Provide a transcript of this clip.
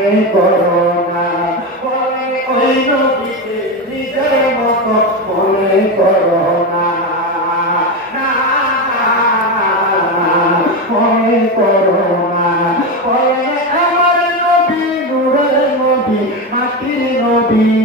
মনে করো না, ওই নবীকে নিজের মতো মনে করো না, মনে করো না। আমার নবী নূরের নবী, মাটির নবী।